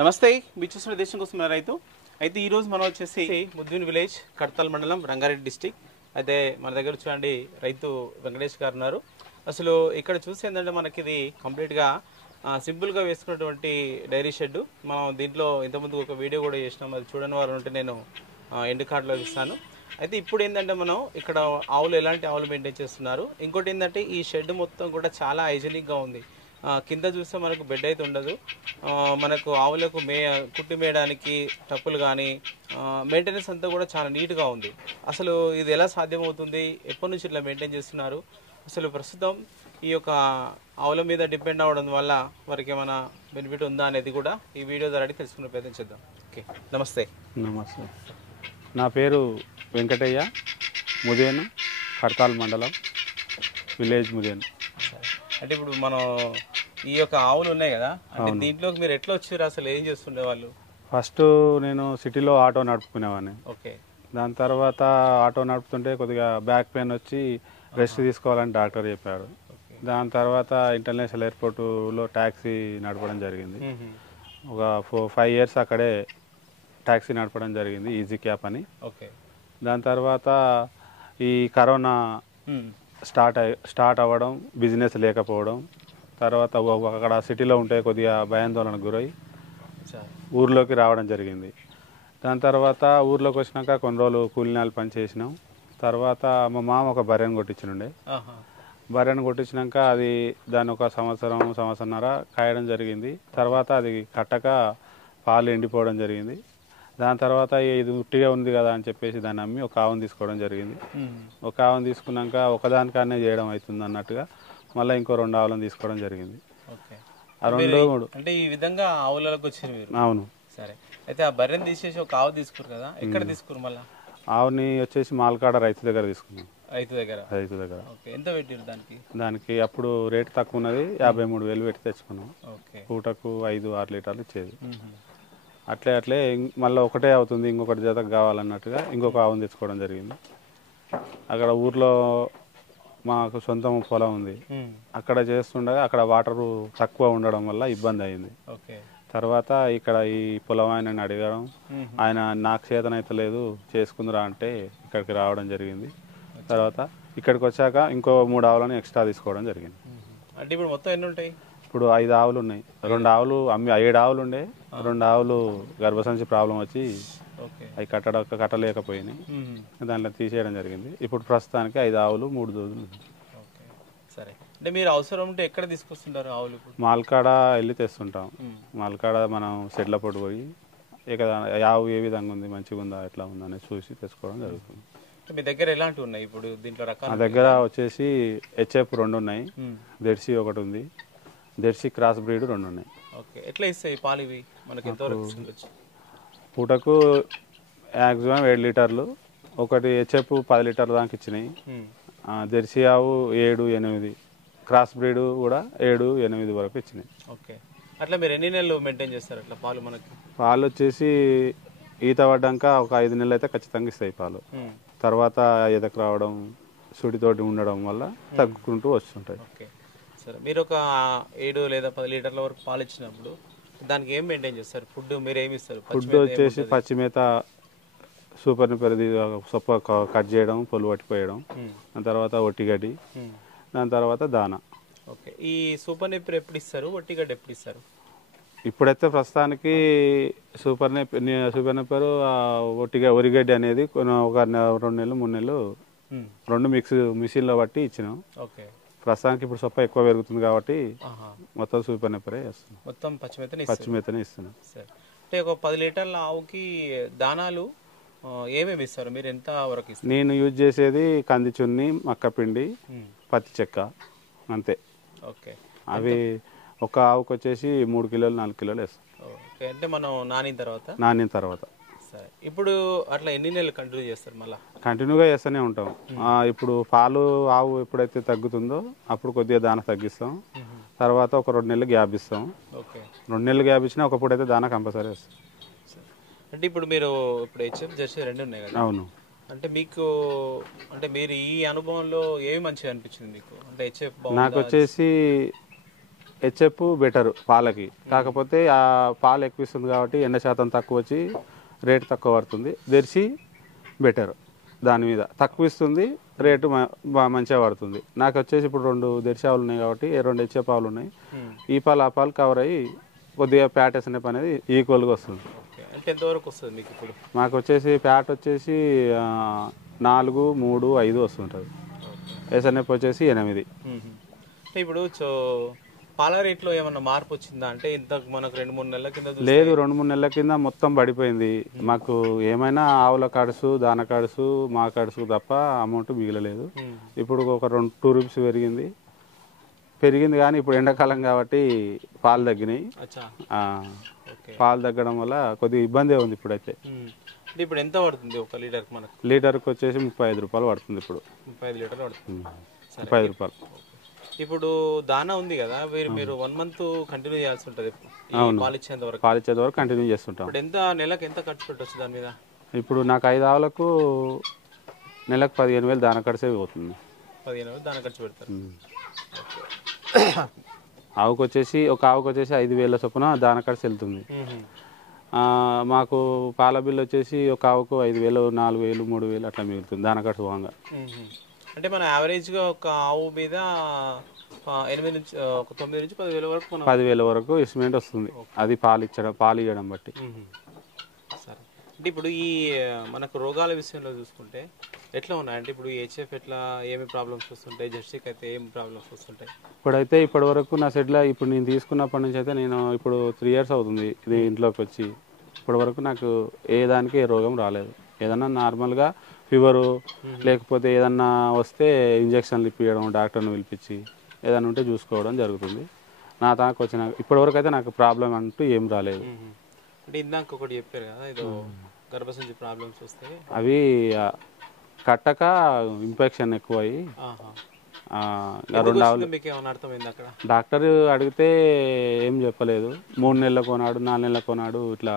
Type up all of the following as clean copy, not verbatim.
నమస్తే, మీరు చూస్తున్న దేశం కోసం రైతు. అయితే ఈరోజు మనం వచ్చేసి ముద్దిన్ విలేజ్, కడతాల్ మండలం, రంగారెడ్డి డిస్టిక్. అయితే మన దగ్గర చూడండి రైతు వెంకటేష్ గారు ఉన్నారు. అసలు ఇక్కడ చూసి ఏంటంటే మనకి ఇది కంప్లీట్గా సింపుల్గా వేసుకున్నటువంటి డైరీ షెడ్. మనం దీంట్లో ఇంతకుముందు ఒక వీడియో కూడా చేసినాం, అది చూడని వారు ఉంటే నేను ఎండ్ కార్డులో ఇస్తాను. అయితే ఇప్పుడు ఏంటంటే మనం ఇక్కడ ఆవులు ఎలాంటి ఆవులు మెయింటైన్ చేస్తున్నారు. ఇంకోటి ఏంటంటే ఈ షెడ్ మొత్తం కూడా చాలా హైజీనిక్గా ఉంది. కింద చూస్తే మనకు బెడ్ అయితే ఉండదు. మనకు ఆవులకు కుట్టి మేయడానికి టప్పులు కానీ మెయింటెనెన్స్ అంతా కూడా చాలా నీట్గా ఉంది. అసలు ఇది ఎలా సాధ్యమవుతుంది, ఎప్పటి నుంచి ఇట్లా మెయింటైన్ చేస్తున్నారు, అసలు ప్రస్తుతం ఈ యొక్క ఆవుల మీద డిపెండ్ అవ్వడం వల్ల వారికి ఏమైనా బెనిఫిట్ ఉందా అనేది కూడా ఈ వీడియో ద్వారా తెలుసుకునే ప్రయత్నం చేద్దాం. ఓకే, నమస్తే. నమస్తే, నా పేరు వెంకటయ్య, ముదేను, కడతాల్ మండలం, విలేజ్ ముదేను. అంటే ఇప్పుడు మనం ఈ యొక్క ఆవులు ఉన్నాయి కదా, అంటే దీంట్లోకి మీరు ఎట్లా వచ్చారు, అసలు ఏం చేస్తుండే వాళ్ళు? ఫస్ట్ నేను సిటీలో ఆటో నడుపుకునేవాడిని. ఓకే. దాని తర్వాత ఆటో నడుపుతుంటే కొద్దిగా బ్యాక్ పెయిన్ వచ్చి రెస్ట్ తీసుకోవాలని డాక్టర్ చెప్పారు. దాని తర్వాత ఇంటర్నేషనల్ ఎయిర్పోర్టులో ట్యాక్సీ నడపడం జరిగింది. ఒక 5 years అక్కడే ట్యాక్సీ నడపడం జరిగింది, ఈజీ క్యాప్ అని. ఓకే. దాని తర్వాత ఈ కరోనా స్టార్ట్ అవ్వడం, బిజినెస్ లేకపోవడం, తర్వాత అక్కడ సిటీలో ఉంటే కొద్దిగా భయాందోళనకు గురై ఊర్లోకి రావడం జరిగింది. దాని తర్వాత ఊర్లోకి వచ్చినాక కొన్ని రోజులు కూలినాలు పని చేసినాం. తర్వాత మా మామ ఒక బర్రెను కొట్టించినుండే. బర్రెను కొట్టించినాక అది దాన్ని ఒక సంవత్సరంన్నర కాయడం జరిగింది. తర్వాత అది కట్టక పాలు ఎండిపోవడం జరిగింది. దాని తర్వాత ఇది ఉట్టిగా ఉంది కదా అని చెప్పేసి దాన్ని అమ్మి ఒక ఆవును తీసుకోవడం జరిగింది. ఒక ఆవును తీసుకున్నాక ఒకదానికానే చేయడం అవుతుంది అన్నట్టుగా మళ్ళీ ఇంకో 2 ఆవులను తీసుకోవడం జరిగింది. ఆ 2 3 అంటే ఈ విధంగా ఆవులకు వచ్చారు మీరు? అవును. సరే, అయితే ఆ బర్రెని తీసేసి ఒక ఆవు తీసుకురు కదా, ఎక్కడ తీసుకురు? మళ్ళీ ఆవుని వచ్చేసి మాల్కాడ రైతు దగ్గర తీసుకున్నాం. రైతు దగ్గర. ఎంత పెట్టారు దానికి? అప్పుడు రేటు తక్కువ ఉన్నది, 53,000 పెట్టి తెచ్చుకున్నాం. పూటకు 5-6 లీటర్లు ఇచ్చేది. అట్లే మళ్ళీ ఒకటే అవుతుంది, ఇంకొకటి జతకు కావాలన్నట్టుగా ఇంకొక ఆవును తెచ్చుకోవడం జరిగింది. అక్కడ ఊర్లో మాకు సొంతం పొలం ఉంది, అక్కడ చేస్తుండగా అక్కడ వాటరు తక్కువ ఉండడం వల్ల ఇబ్బంది అయింది. తర్వాత ఇక్కడ ఈ పొలం ఆయనని అడగడం, ఆయన నాకు చేతనైతే లేదు చేసుకుందిరా అంటే ఇక్కడికి రావడం జరిగింది. తర్వాత ఇక్కడికి వచ్చాక ఇంకో 3 ఆవులను ఎక్స్ట్రా తీసుకోవడం జరిగింది. అంటే ఇప్పుడు మొత్తం ఎన్ని ఉంటాయి? ఇప్పుడు 5 ఆవులు ఉన్నాయి. 2 ఆవులు అమ్మి 7 ఆవులు ఉండే, 2 ఆవులు గర్భసంచి ప్రాబ్లం వచ్చి అవి కట్టలేకపోయినాయి, దాంట్లో తీసేయడం జరిగింది. ఇప్పుడు ప్రస్తుతానికి 5 ఆవులు 3 దూదులు. సరే, అంటే మీరు అవసరం ఉంటే ఎక్కడ తీసుకొస్తుంటారు ఆవులు? మాల్కాడ వెళ్ళి తెస్తుంటాం. మాల్కాడ మనం షెడ్ల పొట్టు పోయి ఆవు ఏ విధంగా ఉంది, మంచిగా ఉందా, ఎట్లా ఉందా అనేది చూసి తెచ్చుకోవడం జరుగుతుంది. మీ దగ్గర ఎలాంటివి ఉన్నాయి ఇప్పుడు దీంట్లో రకాలు? మా దగ్గర వచ్చేసి హెచ్ఎఫ్ 2 ఉన్నాయి, జెర్సీ 1 ఉంది, జెర్సీ క్రాస్ బ్రీడ్ 2 ఉన్నాయి. ఓకే. ఎట్లా ఇస్తాయి పాలు ఇవి మనకి? ఎంతవరకు పూటకు మ్యాక్సిమం 7 లీటర్లు. ఒకటి హెచ్ఎఫ్ 10 లీటర్ల దాకా ఇచ్చినాయి. జెర్సీ ఆవు 7-8, క్రాస్ బ్రీడ్ కూడా 7-8 వరకు ఇచ్చినాయి. ఓకే. అట్లా మీరు ఎన్ని నెలలు మెయింటైన్ చేస్తారు అట్లా పాలు? మనకి పాలు వచ్చేసి ఈత పడ్డాక ఒక 5 నెలలు అయితే ఖచ్చితంగా ఇస్తాయి పాలు. తర్వాత ఎదకు రావడం, సుడితోటి ఉండడం వల్ల తగ్గుకుంటూ వస్తుంటాయి. ఓకే. సరే, మీరు ఒక 7 లేదా 10 లీటర్ల వరకు పాలు ఇచ్చినప్పుడు దానికి ఏం మెయింటైన్ చేస్తారు? ఫుడ్ మీరు ఏమి ఇస్తారు? ఫుడ్ వచ్చేసి పచ్చిమేత, సూపర్ నిపరిది సొప్ప కట్ చేయడం, పొలు పట్టిపోయడం, దాని తర్వాత ఒట్టిగడ్డి, దాని తర్వాత దానా. ఓకే. ఈ సూపర్ నెప్పర్ ఎప్పుడు ఇస్తారు, ఒట్టిగడ్డి ఎప్పుడు ఇస్తారు? ఇప్పుడైతే ప్రస్తుతానికి సూపర్ నెప్పరు, ఒరిగడ్డి అనేది ఒక 2 నెలలు 3 నెలలు 2 మిషన్లో బట్టి ఇచ్చినాం. ఓకే. ప్రస్తుతానికి ఇప్పుడు సొప్ప ఎక్కువ పెరుగుతుంది కాబట్టి మొత్తం సూపర్ నెప్పరే వేస్తున్నాం. మొత్తం పచ్చిమేతనే ఇస్తున్నాం. సరే, అంటే ఒక 10 లీటర్ల ఆవుకి దానాలు ఏమేమి ఇస్తారు? మీరు ఎంత వరకు ఇస్తారు? నేను యూజ్ చేసేది కంది చున్ని, మక్కపిండి, పత్తి చెక్క, అంతే. ఓకే. అవి ఒక ఆవుకు వచ్చేసి 3 కిలోలు 4 కిలోలు వేస్తాం. ఓకే. అంటే మనం నానిన తర్వాత. సరే, ఇప్పుడు అట్లా ఎన్ని నెలలు కంటిన్యూ చేస్తారు? మళ్ళీ కంటిన్యూగా చేస్తూనే ఉంటాం. ఇప్పుడు పాలు ఆవు ఎప్పుడైతే తగ్గుతుందో అప్పుడు కొద్దిగా దాన తగ్గిస్తాం. తర్వాత ఒక 2 నెలలు గ్యాప్ ఇస్తాం. ఓకే. 2 నెలలు గ్యాప్ ఇచ్చినా ఒక పూట అయితే దాన కంపల్సరీ వేస్తాం. అంటే ఇప్పుడు మీరు హెచ్ఎఫ్ జెర్సీ 2 ఉన్నాయి కదా? అవును. అంటే మీకు, అంటే మీరు ఈ అనుభవంలో ఏమి మంచిగా అనిపించింది మీకు? అంటే హెచ్ఎఫ్ నాకు వచ్చేసి హెచ్ఎఫ్ బెటర్ పాలకి, కాకపోతే ఆ పాలు ఎక్కువ ఇస్తుంది కాబట్టి ఎండ శాతం తక్కువ వచ్చి రేటు తక్కువ పడుతుంది. జెర్సీ బెటర్, దాని మీద తక్కువ ఇస్తుంది, రేటు మంచిగా పడుతుంది. నాకు వచ్చేసి ఇప్పుడు 2 జెర్సీ ఆవులు ఉన్నాయి కాబట్టి 2 హెచ్ఎఫ్ ఆవులు ఉన్నాయి. ఈ పాలు ఆ పాలు కవర్ అయ్యి కొద్దిగా ప్యాట్ ఎస్ఎన్ఎఫ్ అనేది ఈక్వల్గా వస్తుంది. అంటే ఎంతవరకు వస్తుంది మీకు ఇప్పుడు? మాకు వచ్చేసి ప్యాట్ వచ్చేసి 4, 3, 5 వస్తుంటుంది. ఎస్ఎన్ఎఫ్ వచ్చేసి 8. ఇప్పుడు పాల రేట్లో ఏమన్నా మార్పు వచ్చిందా? అంటే ఇంత మనకు 2-3 నెలల కింద లేదు, 2-3 నెలల కింద మొత్తం పడిపోయింది. మాకు ఏమైనా ఆవుల కడుసు, దాన కడుసు, మా కడుసు తప్ప అమౌంట్ మిగలలేదు. ఇప్పుడు ఒక 2 రూపీస్ పెరిగింది కానీ ఇప్పుడు ఎండాకాలం కాబట్టి పాలు తగ్గినాయి. పాలు తగ్గడం వల్ల కొద్దిగా ఇబ్బంది ఉంది ఇప్పుడైతే. ఇప్పుడు ఎంత పడుతుంది ఒక లీటర్ మనకు? లీటర్కి వచ్చేసి 35 రూపాయలు పడుతుంది. ఇప్పుడు 35 లీటర్ పడుతుంది, 35 రూపాయలు. ఇప్పుడు దానా ఉంది కదా, మీరు 1 మంత్ కంటిన్యూ చేయాల్సి ఉంటుంది పాలు ఇచ్చేంత వరకు. పాలు ఇచ్చేంత వరకు కంటిన్యూ చేస్తుంటాం. ఇప్పుడు నెలకు ఎంత ఖర్చు పెట్టవచ్చు దాని మీద? ఇప్పుడు నాకు 5 ఆవులకు నెలకు 15,000 దాన ఖర్చే పోతుంది. 15,000 దాన ఖర్చు పెడతారు. ఆవుకు వచ్చేసి 5,000 చొప్పున దాన ఖర్చు వెళ్తుంది. మాకు పాల బిల్లు వచ్చేసి ఒక ఆవుకు 5,000, 4,000, 3,000 అట్లా మిగులుతుంది దాన ఖర్చు పోగా. అంటే మన యావరేజ్గా ఒక ఆవు మీద 9 నుంచి 10,000 వరకు 10,000 వరకు ఎస్టిమేట్ వస్తుంది. అది పాలు ఇవ్వడం బట్టి. సరే, అంటే ఇప్పుడు ఈ మనకు రోగాల విషయంలో చూసుకుంటే ఎట్లా ఉన్నాయంటే ఇప్పుడు హెచ్ఎఫ్ ఎట్లా ఏమి ప్రాబ్లమ్స్ వస్తుంటాయి, జెర్సీకి అయితే ఏమి ప్రాబ్లమ్స్ వస్తుంటాయి? ఇప్పటి వరకు నా సెట్లో ఇప్పుడు నేను తీసుకున్నప్పటి నుంచి అయితే నేను ఇప్పుడు 3 years అవుతుంది ఇది ఇంట్లోకి వచ్చి. ఇప్పటి వరకు నాకు ఏ దానికి ఏ రోగం రాలేదు. ఏదన్నా నార్మల్గా ఫీవరు లేకపోతే ఏదన్నా వస్తే ఇంజక్షన్లు ఇప్పించడం, డాక్టర్ని పిలిపించి ఏదైనా ఉంటే చూసుకోవడం జరుగుతుంది. నా దాకా వచ్చిన ఇప్పటివరకు అయితే నాకు ప్రాబ్లం అంటూ ఏం రాలేదు. అంటే ఇందాక ఒకటి చెప్పారు కదా, ఏదో గర్భసంచి ప్రాబ్లమ్స్ వస్తే అవి కట్టక ఇన్ఫెక్షన్ ఎక్కువ అయ్యి డాక్టర్ అడిగితే ఏం చెప్పలేదు. 3 నెలల కొనాడు, 4 నెలల కొనాడు ఇట్లా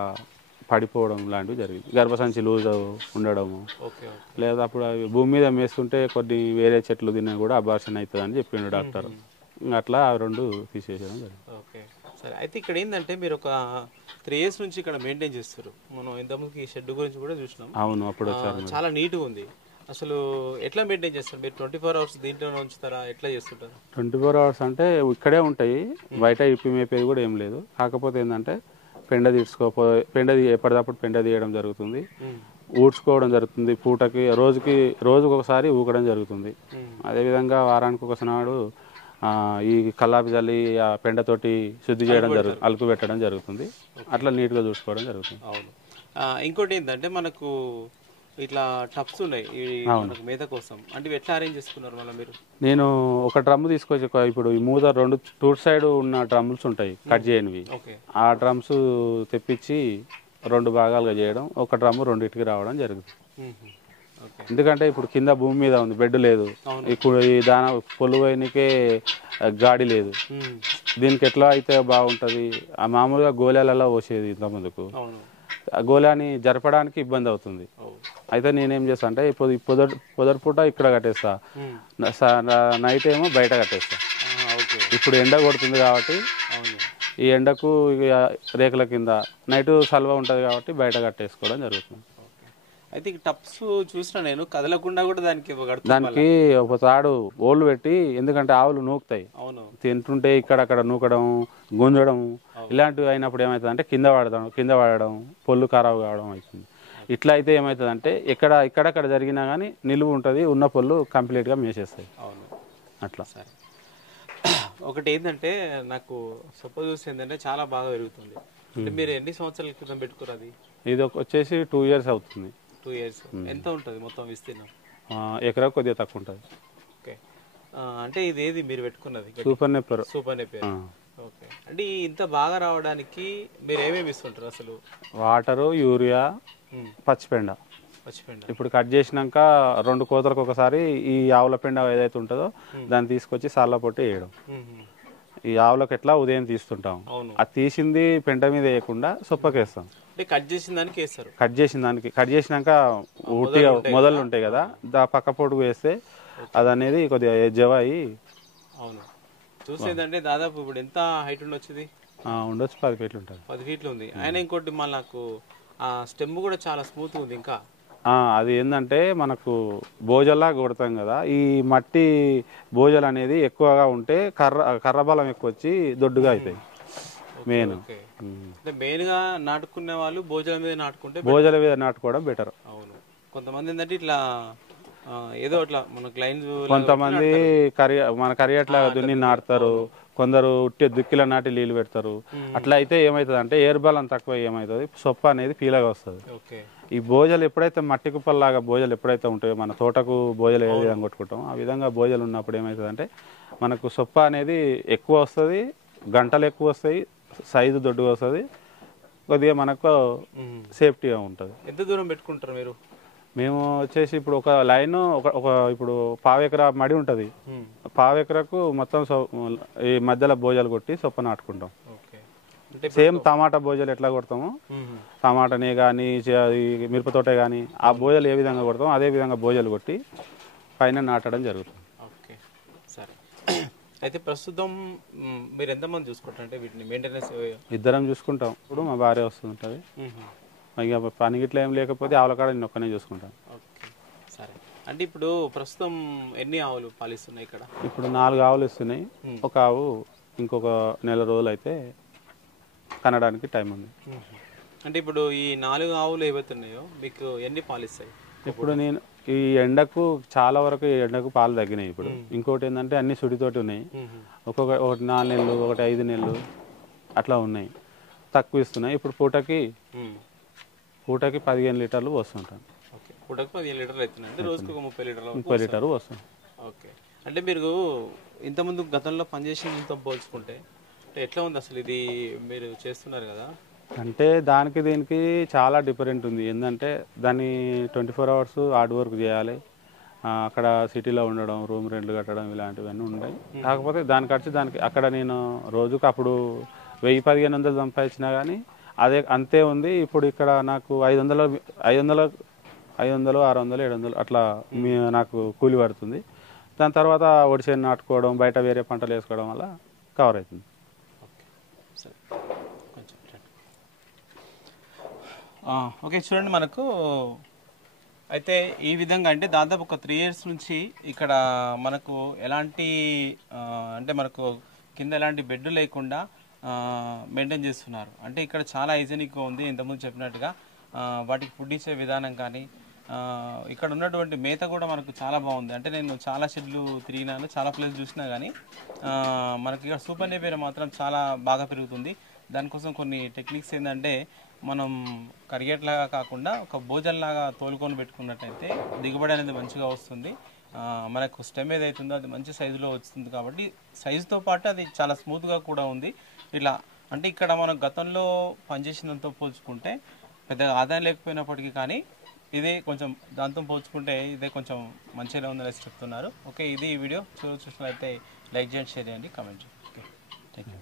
పడిపోవడం లాంటివి జరిగింది. గర్భసంచి లూజ్ ఉండడము, లేదా అప్పుడు అవి భూమి మీద మేస్తుంటే కొన్ని వేరే చెట్లు తిన్నా కూడా అబార్షన్ అవుతుంది అని చెప్పిండు డాక్టర్. అట్లా 2 తీసేయడం జరిగింది. సరే, అయితే ఇక్కడ ఏంటంటే మీరు ఒక 3 years నుంచి ఇక్కడ మెయింటైన్ చేస్తారు. మనం ఇంతకుముందు ఈ షెడ్ గురించి కూడా చూసినాం. అవును, అప్పుడు చాలా నీట్గా ఉంది. అసలు ఎట్లా మెయింటైన్ చేస్తారు మీరు? 24 hours దీంట్లోనే ఉంచుతారా? ఎట్లా చేస్తుంటారు? 24 hours అంటే ఇక్కడే ఉంటాయి, బయట ఇప్పి మేపేది కూడా ఏం లేదు. కాకపోతే ఏంటంటే పెండ ఎప్పటికప్పుడు పెండ తీయడం జరుగుతుంది, ఊడ్చుకోవడం జరుగుతుంది. పూటకి రోజుకు ఒకసారి ఊకడం జరుగుతుంది. అదేవిధంగా వారానికి ఒకసారి ఈ కల్లాపి చల్లి ఆ పెండతోటి శుద్ధి చేయడం జరుగుతుంది, అలుకు పెట్టడం జరుగుతుంది. అట్లా నీట్గా చూసుకోవడం జరుగుతుంది. అవును. ఇంకోటి ఏంటంటే మనకు ఇట్లా టప్స్ ఉన్నాయి మేత కోసం, అంటే ఎట్లా అరేంజ్ చేసుకున్నారు మళ్ళీ మీరు? నేను ఒక డ్రమ్ తీసుకొచ్చి, ఇప్పుడు ఈ మూత 2 టూర్ సైడ్ ఉన్న డ్రమ్స్ ఉంటాయి కట్ చేయనివి, ఆ డ్రమ్స్ తెప్పించి 2 భాగాలుగా చేయడం, ఒక డ్రమ్ 2 రావడం జరుగుతుంది. ఎందుకంటే ఇప్పుడు కింద భూమి మీద ఉంది, బెడ్ లేదు, ఇప్పుడు ఈ దాన పొలువైనకే గాడి లేదు. దీనికి ఎట్లా అయితే బాగుంటుంది? ఆ మామూలుగా గోళాలలో పోసేది ఇంత ముందుకు, ఆ గోళాన్ని జరపడానికి ఇబ్బంది అవుతుంది. అయితే నేనేం చేస్తా అంటే పొదటి పూట ఇక్కడ కట్టేస్తా, నైట్ ఏమో బయట కట్టేస్తా. ఇప్పుడు ఎండ కొడుతుంది కాబట్టి ఈ ఎండకు రేకుల కింద, నైట్ సల్వ ఉంటుంది కాబట్టి బయట కట్టేసుకోవడం జరుగుతుంది. అయితే టప్స్ చూసిన నేను కదలకుండా కూడా దానికి ఒక తాడు ఓళ్ళు పెట్టి, ఎందుకంటే ఆవులు నూకుతాయి, తింటుంటే ఇక్కడక్కడ నూకడం, గుంజడం ఇలాంటివి అయినప్పుడు ఏమవుతుంది అంటే కింద పడడం, పొల్లు ఖరాబ్ కావడం అవుతుంది. ఇట్లా అయితే ఏమవుతుంది అంటే ఇక్కడక్కడ జరిగినా కానీ నిలువ ఉంటుంది, ఉన్న పొల్లు కంప్లీట్గా మేసేస్తాయి. అట్లా. ఒకటి ఏంటంటే నాకు సపోజ్ చూస్తే ఏంటంటే చాలా బాగా పెరుగుతుంది. అంటే మీరు ఎన్ని సంవత్సరాల క్రితం పెట్టుకోరు? అది ఇది వచ్చేసి 2 years అవుతుంది. 2 years. ఎంత ఉంటుంది మొత్తం విస్తీర్ణం? ఎకరా కొద్దిగా తక్కువ ఉంటుంది. ఓకే. అంటే ఇది ఏది మీరు పెట్టుకున్నది? సూపర్ నెప్పర్. ఓకే. అంటే ఇంత బాగా రావడానికి మీరు ఏమేమి ఇస్తుంటారు అసలు? వాటరు, యూరియా, పచ్చిపెండ. ఇప్పుడు కట్ చేసినాక 2 కోతలకు ఒకసారి ఈ ఆవుల పెండ ఏదైతే ఉంటుందో దాన్ని తీసుకొచ్చి సాల పొట్టి వేయడం. ఈ ఆవులకు ఎట్లా ఉదయం తీస్తుంటాం, అది తీసింది పెంట మీద వేయకుండా సొప్పకేస్తాం. కట్ చేసిన దానికి వేస్తారు. కట్ చేసినాక ఉట్టిగా మొదలు ఉంటాయి కదా, పక్క పొడుగు వేస్తే అది అనేది కొద్దిగా జవ అయ్యి చూసేదంటే దాదాపు ఇప్పుడు ఎంత హైట్ ఉండొచ్చుది? ఉండొచ్చు 10 ఫీట్లు ఉంటుంది. 10 ఫీట్లు ఉంది. ఆయన ఇంకోటి మళ్ళీ నాకు ఆ స్టెమ్ కూడా చాలా స్మూత్ ఉంది ఇంకా. అది ఏంటంటే మనకు బోజల్లా కొడతాం కదా, ఈ మట్టి బోజలు అనేది ఎక్కువగా ఉంటే కర్ర బలం ఎక్కువ వచ్చి దొడ్డుగా అవుతాయి. మెయిన్ మెయిన్ గా నాటుకునే వాళ్ళు భోజనం మీద నాటుకుంటే, భోజల మీద నాటుకోవడం బెటర్. అవును. కొంతమంది ఏంటంటే ఇట్లా ఏదో అట్లా మనకు లైన్స్, కొంతమంది మన కరియట్లా దున్ని నాటుతారు, కొందరు ఉట్టి దుక్కిల నాటి నీళ్ళు పెడతారు. అట్లా అయితే ఏమవుతుంది అంటే ఎయిర్ బలం తక్కువ ఏమవుతుంది, సొప్ప అనేది పీలగా వస్తుంది. ఈ భోజలు ఎప్పుడైతే మట్టి కుప్పల్లాగా భోజలు ఎప్పుడైతే ఉంటాయో, మన తోటకు భోజలు ఏ విధంగా కొట్టుకుంటాం ఆ విధంగా భోజలు ఉన్నప్పుడు ఏమవుతుంది అంటే మనకు సొప్ప అనేది ఎక్కువ వస్తుంది, గంటలు ఎక్కువ వస్తాయి, సైజు దొడ్డుగా వస్తుంది, కొద్దిగా మనకు సేఫ్టీగా ఉంటుంది. ఎంత దూరం పెట్టుకుంటారు మీరు? మేము వచ్చేసి ఇప్పుడు ఒక లైన్ ఒక ఇప్పుడు పావెకరా మడి ఉంటుంది, పావెకరకు మొత్తం ఈ మధ్యలో భోజాలు కొట్టి సొప్ప నాటుకుంటాం. సేమ్ టమాటా భోజాలు ఎట్లా కొడతామో, టమాటానే కానీ మిరపతోటే కానీ ఆ భోజాలు ఏ విధంగా కొడతామో అదే విధంగా భోజాలు కొట్టి పైన నాటడం జరుగుతుంది. ఓకే, సరే. అయితే ప్రస్తుతం మీరు ఎంతమంది చూసుకుంటారు అంటే వీటిని మెయింటెనెన్స్? ఇద్దరం చూసుకుంటాం. ఇప్పుడు మా భార్య వస్తుంటుంది, ఇక పని గిట్లా ఏం లేకపోతే ఆవుల కాడ నేను ఒక్కనే చూసుకుంటాను. ఓకే, సరే. అంటే ఇప్పుడు ప్రస్తుతం ఎన్ని ఆవులు పాలిస్తున్నాయి ఇక్కడ? ఇప్పుడు 4 ఆవులు ఇస్తున్నాయి. ఒక ఆవు ఇంకొక నెల రోజులు అయితే కనడానికి టైం ఉంది. అంటే ఇప్పుడు ఈ 4 ఆవులు ఏవైతున్నాయో మీకు ఎన్ని పాలిస్తాయి? ఇప్పుడు నేను ఈ ఎండకు చాలా వరకు ఈ ఎండకు పాలు తగ్గినాయి. ఇప్పుడు ఇంకోటి ఏంటంటే అన్ని సుడితోటి ఉన్నాయి. ఒకటి 4 నెలలు, ఒకటి 5 నెలలు అట్లా ఉన్నాయి, తక్కువ ఇస్తున్నాయి. ఇప్పుడు పూటకి 15 లీటర్లు వస్తుంటాను. పూటకి 15 లీటర్లు అవుతున్నాయి అంటే రోజుకు 30 లీటర్లు వస్తుంది. ఓకే. అంటే మీరు ఇంతకుముందు గతంలో పనిచేసిన పోల్చుకుంటే ఎట్లా ఉంది అసలు ఇది మీరు చేస్తున్నారు కదా? అంటే దానికి దీనికి చాలా డిఫరెంట్ ఉంది. ఏంటంటే దాన్ని 24 అవర్స్ హార్డ్ వర్క్ చేయాలి, అక్కడ సిటీలో ఉండడం, రూమ్ రెంట్లు కట్టడం ఇలాంటివన్నీ ఉంటాయి. కాకపోతే దాని ఖర్చు దానికి అక్కడ నేను రోజుకు అప్పుడు 1000-1500 సంపాదించినా కానీ అదే అంతే ఉంది. ఇప్పుడు ఇక్కడ నాకు 500, 600, 700 అట్లా నాకు కూలి పడుతుంది. దాని తర్వాత ఒడిసేను నాటుకోవడం, బయట వేరే పంటలు వేసుకోవడం వల్ల కవర్ అవుతుంది. ఓకే, చూడండి మనకు అయితే ఈ విధంగా అంటే దాదాపు ఒక 3 years నుంచి ఇక్కడ మనకు ఎలాంటి అంటే మనకు కింద ఎలాంటి బెడ్ లేకుండా మెయింటైన్ చేస్తున్నారు. అంటే ఇక్కడ చాలా హైజెనిక్గా ఉంది. ఇంతకుముందు చెప్పినట్టుగా వాటికి ఫుడ్ ఇచ్చే విధానం కానీ ఇక్కడ ఉన్నటువంటి మేత కూడా మనకు చాలా బాగుంది. అంటే నేను చాలా షెడ్లు తిరిగినాను, చాలా ప్లేస్ చూసినా కానీ మనకి ఇక్కడ సూపర్ నేపియర్ మాత్రం చాలా బాగా పెరుగుతుంది. దానికోసం కొన్ని టెక్నిక్స్ ఏంటంటే మనం కరిగేట్లాగా కాకుండా ఒక భోజల్లాగా తోలుకొని పెట్టుకున్నట్టయితే దిగుబడి అనేది మంచిగా వస్తుంది. మనకు స్టెమ్ ఏదైతుందో అది మంచి సైజులో వస్తుంది. కాబట్టి సైజుతో పాటు అది చాలా స్మూత్గా కూడా ఉంది. ఇట్లా అంటే ఇక్కడ మనం గతంలో పనిచేసినంత పోల్చుకుంటే పెద్దగా ఆదాయం లేకపోయినప్పటికీ కానీ ఇదే కొంచెం దాంతో పోల్చుకుంటే ఇదే కొంచెం మంచిగా ఉందని చెప్తున్నారు. ఓకే, ఇది ఈ వీడియో చూసినట్లయితే లైక్ చేయండి, షేర్ చేయండి, కామెంట్ చేయండి. Okay, thank you.